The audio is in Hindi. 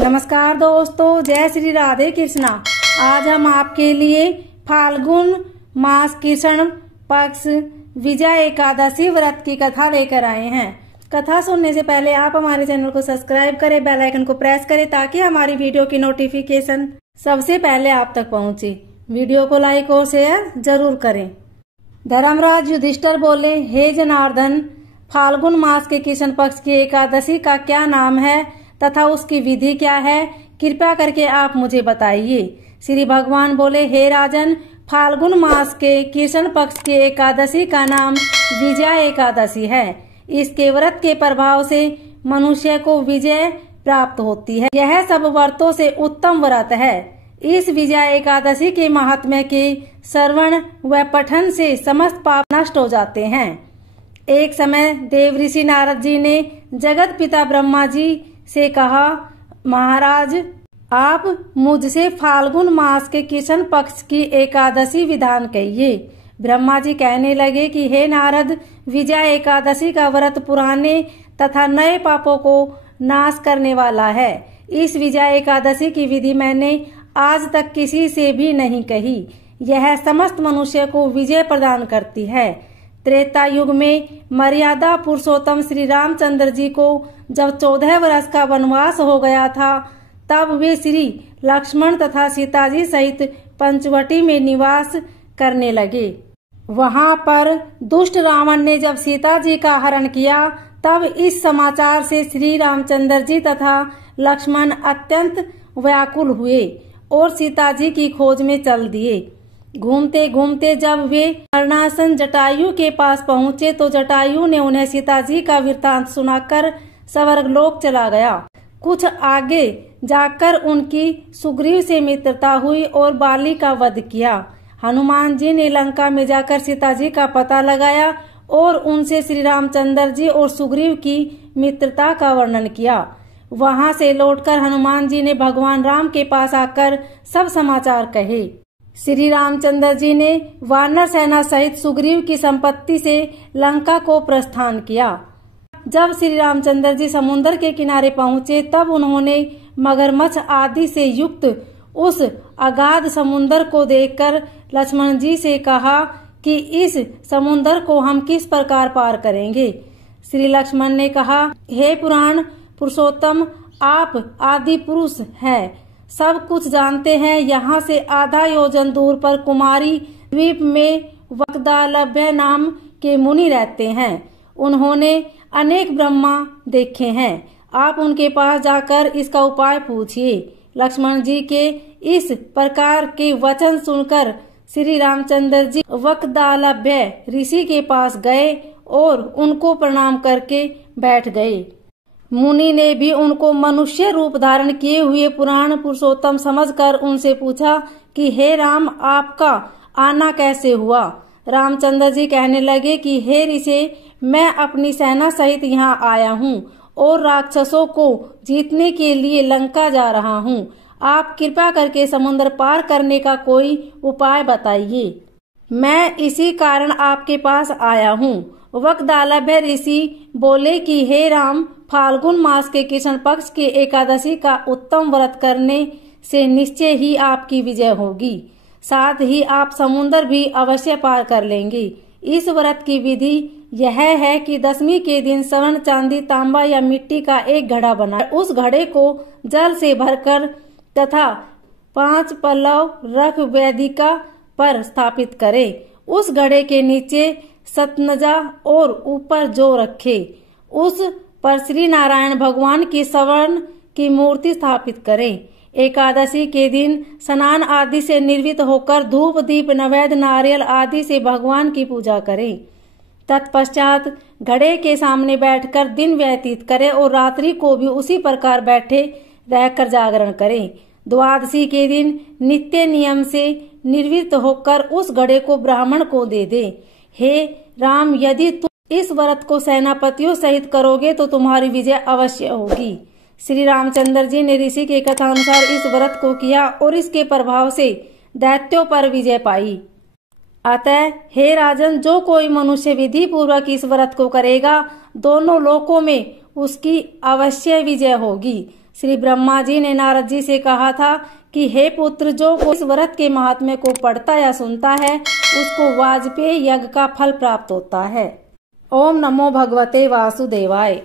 नमस्कार दोस्तों, जय श्री राधे कृष्णा। आज हम आपके लिए फाल्गुन मास कृष्ण पक्ष विजय एकादशी व्रत की कथा लेकर आए हैं। कथा सुनने से पहले आप हमारे चैनल को सब्सक्राइब करें, बेल आइकन को प्रेस करें ताकि हमारी वीडियो की नोटिफिकेशन सबसे पहले आप तक पहुंचे। वीडियो को लाइक और शेयर जरूर करें। धर्मराज युधिष्ठिर बोले, हे जनार्दन, फाल्गुन मास के कृष्ण पक्ष की एकादशी का क्या नाम है तथा उसकी विधि क्या है, कृपया करके आप मुझे बताइए। श्री भगवान बोले, हे राजन, फाल्गुन मास के कृष्ण पक्ष की एकादशी का नाम विजया एकादशी है। इसके व्रत के प्रभाव से मनुष्य को विजय प्राप्त होती है। यह सब व्रतों से उत्तम व्रत है। इस विजया एकादशी के महात्म्य के श्रवण व पठन से समस्त पाप नष्ट हो जाते हैं। एक समय देव ऋषि नारद जी ने जगत पिता ब्रह्मा जी से कहा, महाराज, आप मुझसे फाल्गुन मास के कृष्ण पक्ष की एकादशी विधान कहिए। ब्रह्मा जी कहने लगे कि हे नारद, विजया एकादशी का व्रत पुराने तथा नए पापों को नाश करने वाला है। इस विजया एकादशी की विधि मैंने आज तक किसी से भी नहीं कही। यह समस्त मनुष्य को विजय प्रदान करती है। त्रेता युग में मर्यादा पुरुषोत्तम श्री रामचंद्र जी को जब 14 वर्ष का वनवास हो गया था, तब वे श्री लक्ष्मण तथा सीता जी सहित पंचवटी में निवास करने लगे। वहां पर दुष्ट रावण ने जब सीता जी का हरण किया, तब इस समाचार से श्री रामचंद्र जी तथा लक्ष्मण अत्यंत व्याकुल हुए और सीता जी की खोज में चल दिए। घूमते घूमते जब वे मरणासन जटायु के पास पहुंचे तो जटायु ने उन्हें सीता जी का वृत्तांत सुनाकर स्वर्गलोक चला गया। कुछ आगे जाकर उनकी सुग्रीव से मित्रता हुई और बाली का वध किया। हनुमान जी ने लंका में जाकर सीता जी का पता लगाया और उनसे श्री रामचंद्र जी और सुग्रीव की मित्रता का वर्णन किया। वहां से लौटकर हनुमान जी ने भगवान राम के पास आकर सब समाचार कहे। श्री रामचंद्र जी ने वानर सेना सहित सुग्रीव की संपत्ति से लंका को प्रस्थान किया। जब श्री रामचंद्र जी समुद्र के किनारे पहुंचे, तब उन्होंने मगरमच्छ आदि से युक्त उस अगाध समुद्र को देखकर लक्ष्मण जी से कहा कि इस समुद्र को हम किस प्रकार पार करेंगे। श्री लक्ष्मण ने कहा, हे पुराण पुरुषोत्तम, आप आदि पुरुष हैं, सब कुछ जानते हैं। यहाँ से आधा योजन दूर पर कुमारी द्वीप में वक्दालभ्य नाम के मुनि रहते हैं। उन्होंने अनेक ब्रह्मा देखे हैं। आप उनके पास जाकर इसका उपाय पूछिए। लक्ष्मण जी के इस प्रकार के वचन सुनकर श्री रामचंद्र जी वक्दालभ्य ऋषि के पास गए और उनको प्रणाम करके बैठ गए। मुनि ने भी उनको मनुष्य रूप धारण किए हुए पुराण पुरुषोत्तम समझकर उनसे पूछा कि हे राम, आपका आना कैसे हुआ। रामचंद्र जी कहने लगे कि हे ऋषि, मैं अपनी सेना सहित यहाँ आया हूँ और राक्षसों को जीतने के लिए लंका जा रहा हूँ। आप कृपा करके समुद्र पार करने का कोई उपाय बताइए। मैं इसी कारण आपके पास आया हूँ। वक्दालभ्य ऋषि बोले कि हे राम, फाल्गुन मास के कृष्ण पक्ष की एकादशी का उत्तम व्रत करने से निश्चय ही आपकी विजय होगी। साथ ही आप समुद्र भी अवश्य पार कर लेंगे। इस व्रत की विधि यह है कि दशमी के दिन स्वर्ण, चांदी, तांबा या मिट्टी का एक घड़ा बनाए। उस घड़े को जल से भरकर तथा 5 पल्लव रख वेदिका पर स्थापित करें। उस घड़े के नीचे सतनजा और ऊपर जौ रखे। उस पर श्री नारायण भगवान की स्वर्ण की मूर्ति स्थापित करें। एकादशी के दिन स्नान आदि से निर्वित होकर धूप, दीप, नैवेद्य, नारियल आदि से भगवान की पूजा करें। तत्पश्चात घड़े के सामने बैठकर दिन व्यतीत करें और रात्रि को भी उसी प्रकार बैठे रहकर जागरण करें। द्वादशी के दिन नित्य नियम से निर्वित होकर उस घड़े को ब्राह्मण को दे दे। हे राम, यदि तुम इस व्रत को सेनापतियों सहित करोगे तो तुम्हारी विजय अवश्य होगी। श्री रामचंद्र जी ने ऋषि के कथा अनुसार इस व्रत को किया और इसके प्रभाव से दैत्यों पर विजय पाई। अतः हे राजन, जो कोई मनुष्य विधि पूर्वक इस व्रत को करेगा, दोनों लोकों में उसकी अवश्य विजय होगी। श्री ब्रह्मा जी ने नारद जी से कहा था कि हे पुत्र, जो इस व्रत के महात्म्य को पढ़ता या सुनता है उसको वाजपेय यज्ञ का फल प्राप्त होता है। ओम नमो भगवते वासुदेवाय।